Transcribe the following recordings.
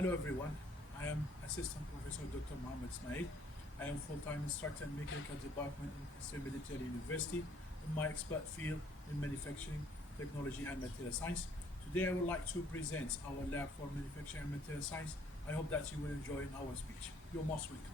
Hello everyone, I am Assistant Professor Dr. Mohammed Ismail. I am full-time instructor in Mechanical Department in Eastern Military University in my expert field in Manufacturing, Technology and Material Science. Today I would like to present our lab for Manufacturing and Material Science. I hope that you will enjoy our speech. You're most welcome.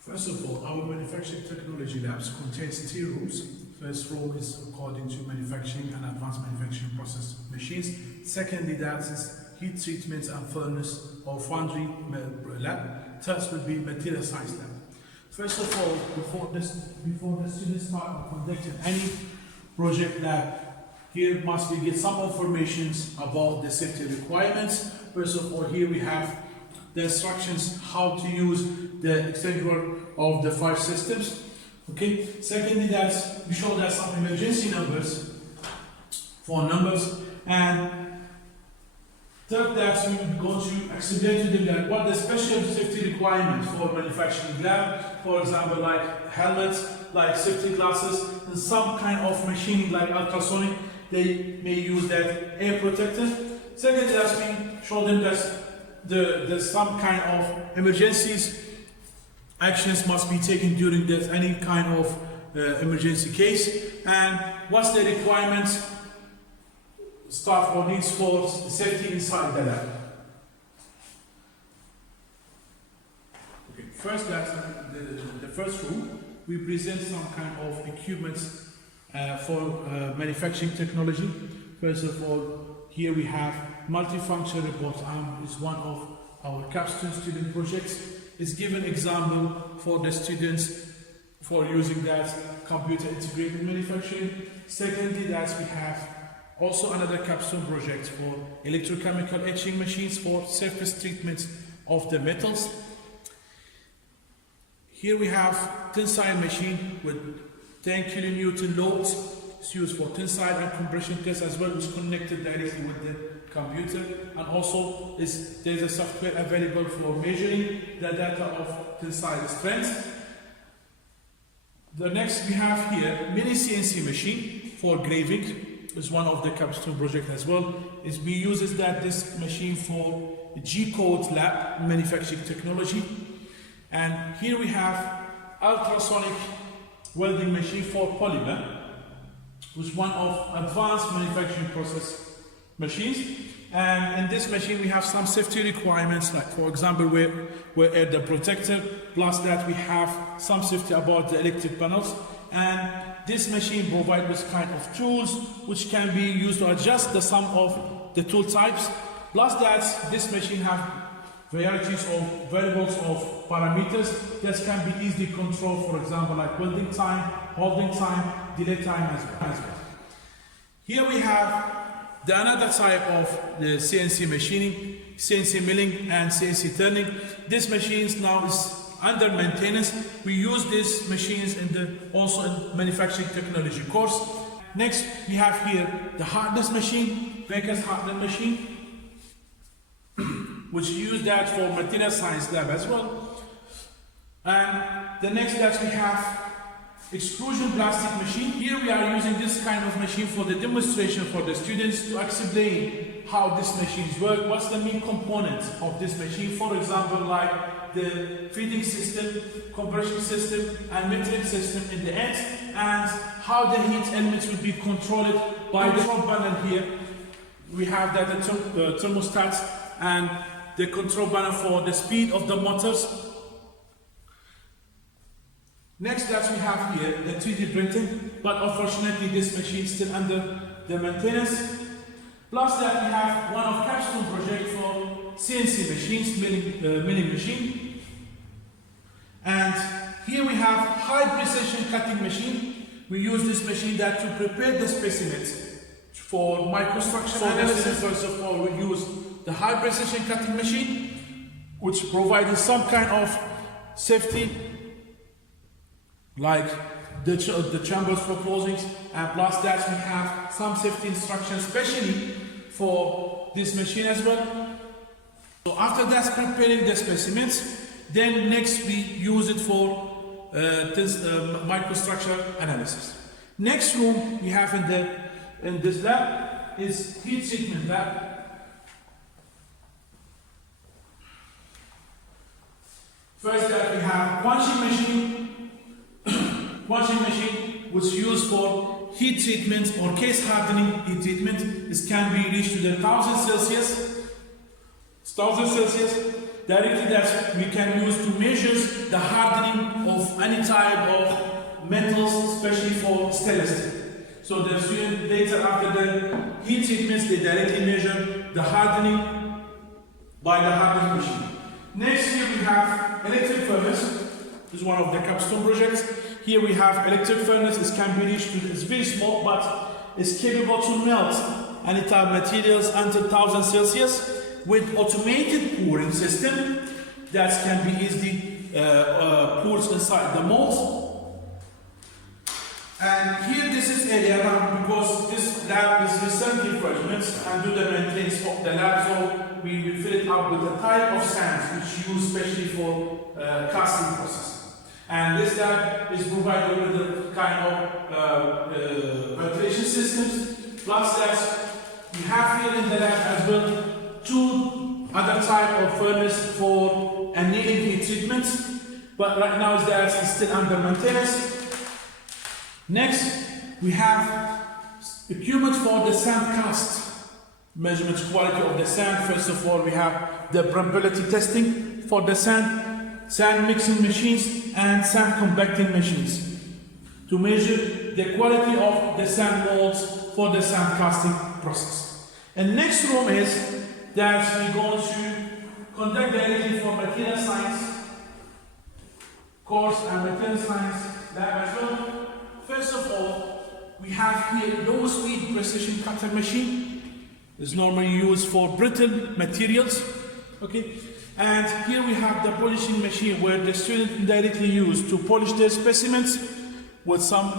First of all, our manufacturing technology labs contains 2 rooms. First room is according to manufacturing and advanced manufacturing process machines. Secondly, that is heat treatment and furnace or foundry lab. Third will be material science lab. First of all, before the students start conducting any project lab, here must we get some information about the safety requirements. First of all, here we have the instructions how to use the extinguisher of the 5 systems. Okay. Secondly, that we show that some emergency numbers, phone numbers, and third, that we're going to explain to them that what the special safety requirements for manufacturing lab, for example, like helmets, like safety glasses, and some kind of machining like ultrasonic, they may use that air protector. Secondly, that we show them that there's some kind of emergencies actions must be taken during this any kind of emergency case, and what's the requirements staff or needs for safety inside the lab. Okay, first, that's the first room. We present some kind of equipment for manufacturing technology. First of all, here we have multifunction report arm is one of our capstone student projects. It's given example for the students for using that computer integrated manufacturing. Secondly, that we have also another capstone project for electrochemical etching machines for surface treatment of the metals. Here we have tensile machine with 10 kilonewton loads. It's used for tensile and compression tests as well, which is connected directly with the computer, and also there's a software available for measuring the data of tensile strength. The next we have here mini CNC machine for graving is one of the capstone project as well. We uses this machine for G-code lab manufacturing technology, and here we have ultrasonic welding machine for polymer, which is one of advanced manufacturing process machines. And in this machine we have some safety requirements, like for example where the protector, plus that we have some safety about the electric panels. And this machine provides this kind of tools which can be used to adjust the sum of the tool types. Plus that this machine have varieties of variables of parameters that can be easily controlled, for example like welding time, holding time, delay time as well. Here we have another type of the CNC machining, CNC milling and CNC turning. This machines now is under maintenance. We use these machines also in manufacturing technology course. Next we have here the hardness machine, Baker's hardness machine, which use that for material science lab as well. And the next that we have extrusion plastic machine. Here we are using this kind of machine for the demonstration for the students to explain how these machines work, what's the main components of this machine, for example like the feeding system, compression system and metering system in the end, and how the heat elements will be controlled by the control panel. Here we have that the thermostat and the control panel for the speed of the motors. Next that we have here the 3D printing, but unfortunately this machine is still under the maintenance. Plus that we have one of capstone project for CNC machines, milling machine. And here we have high precision cutting machine. We use this machine that to prepare the specimens for microstructure analysis. First of all, we use the high precision cutting machine, which provides some kind of safety, like the chambers for closings, and plus that we have some safety instructions especially for this machine as well. So after that preparing the specimens, then next we use it for this microstructure analysis. Next room we have in this lab is heat treatment lab. First that we have quenching machine, quenching machine which is used for heat treatment or case hardening heat treatment. This can be reached to the 1000 Celsius. 1000 Celsius directly that we can use to measure the hardening of any type of metals, especially for stainless steel. So the student later after the heat treatments, they directly measure the hardening by the hardening machine. Next here we have electric furnace. This is one of the capstone projects. Here we have electric furnace. It can be reached to, it's very small, but it's capable to melt any type of materials until 1000 Celsius with automated pouring system that can be easily poured inside the mold. And here this is area because this lab is recently refurbished and do the maintenance of the lab, so we will fill it up with a type of sands which used especially for casting process. And this lab is provided with a kind of ventilation systems. Plus that we have here in the lab as well two other type of furnace for annealing heat treatments, but right now it's still under maintenance. Next, we have equipment for the sand cast, measurement quality of the sand. First of all, we have the permeability testing for the sand mixing machines and sand compacting machines to measure the quality of the sand molds for the sand casting process. And next room is that we're going to conduct directly for material science course and material science lab as well. First of all, we have here low speed precision cutter machine. It's normally used for brittle materials. Okay, and here we have the polishing machine where the student directly used to polish their specimens with some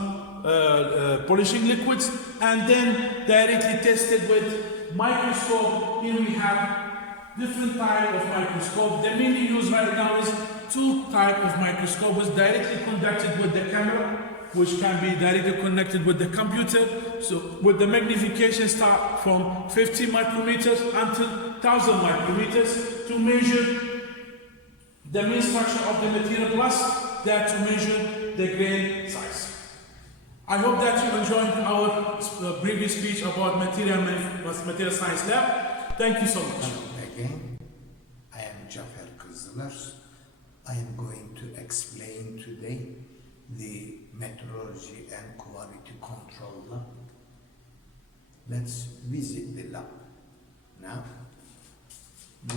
polishing liquids and then directly tested with microscope. Here we have different type of microscope. The mainly used right now is two type of microscopes directly conducted with the camera, which can be directly connected with the computer. So with the magnification start from 50 micrometers until 1000 micrometers to measure the main structure of the material plus that to measure the grain size. I hope that you enjoyed our previous speech about material science lab. Thank you so much. Again, I am Cafer Kızılır. I am going to explain today the metrology and quality control lab. Let's visit the lab. Now, the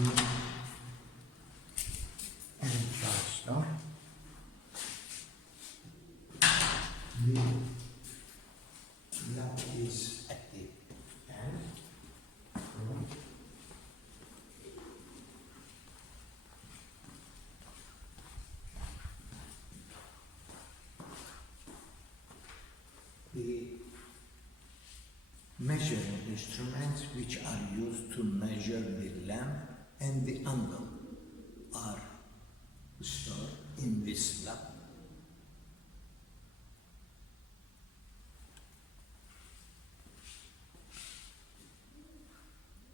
lab is at the end. The measuring instruments which are used to measure the length and the angle are stored in this lab.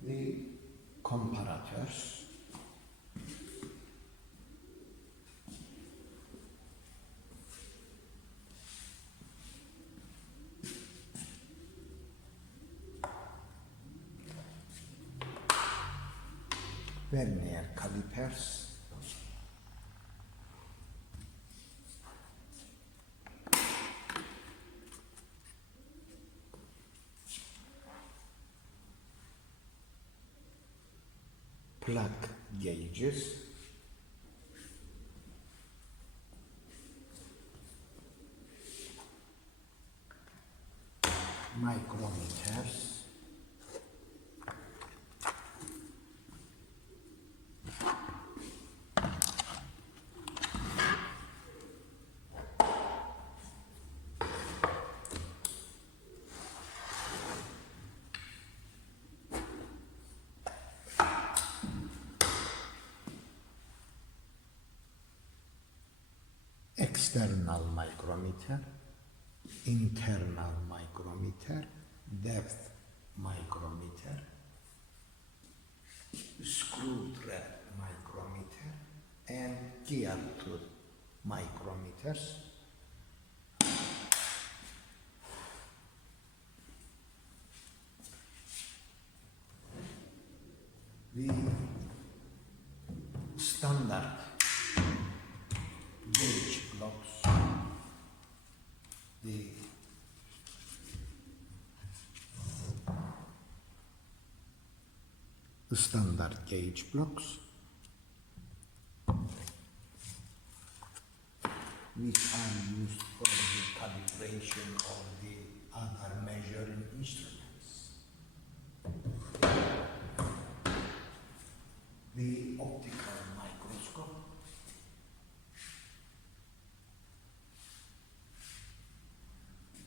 The comparators, vernier calipers, plug gauges, micrometers, external micrometer, internal micrometer, depth micrometer, screw thread micrometer, and gear tooth micrometers. The standard gauge blocks, the standard gauge blocks, which are used for the calibration of the other measuring instruments. The optical microscope,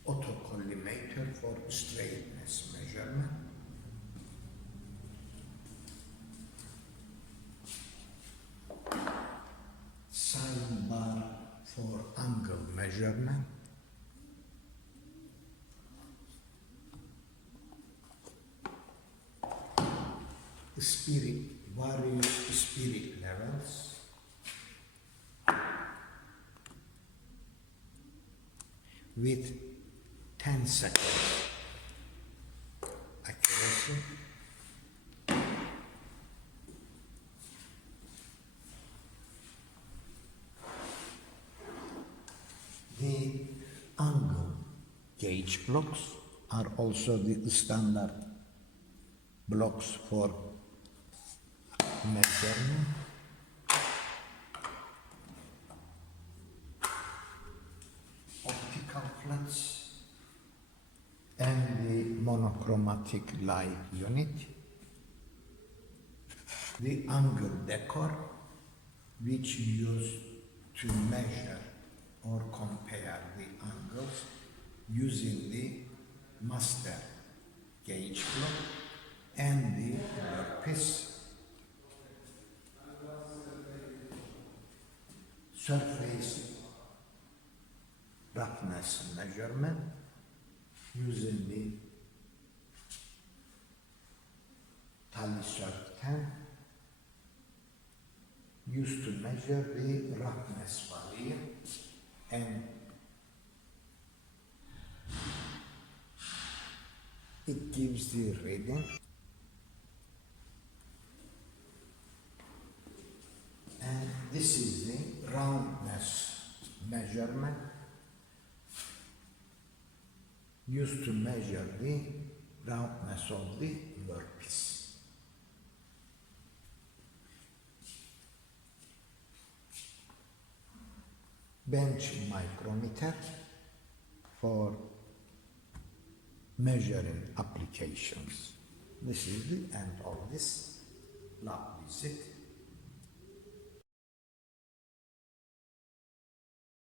autocollimator for straightness measurement, sine bar for angle measurement, various spirit levels, with 10 seconds accuracy. The angle gauge blocks are also the standard blocks for measurement. Optical flats and the monochromatic light unit. The angle decor, which used to measure or compare the angles using the master gauge block and the workpiece. Surface roughness measurement using the Talisurf 10 used to measure the roughness value and it gives the reading. And this is the roundness measurement used to measure the roundness of the workpiece. Bench micrometer for measuring applications. This is the end of this lab visit.